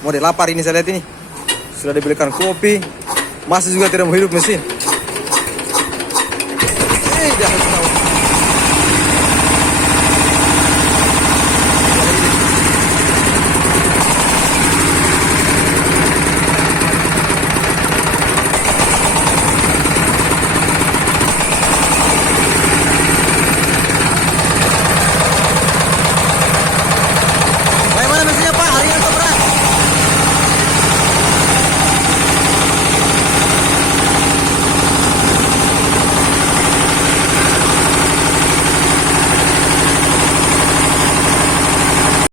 Mau lapar ini saya lihat ini. Sudah dibelikan kopi. Masih juga tidak mau hidup mesin. Jangan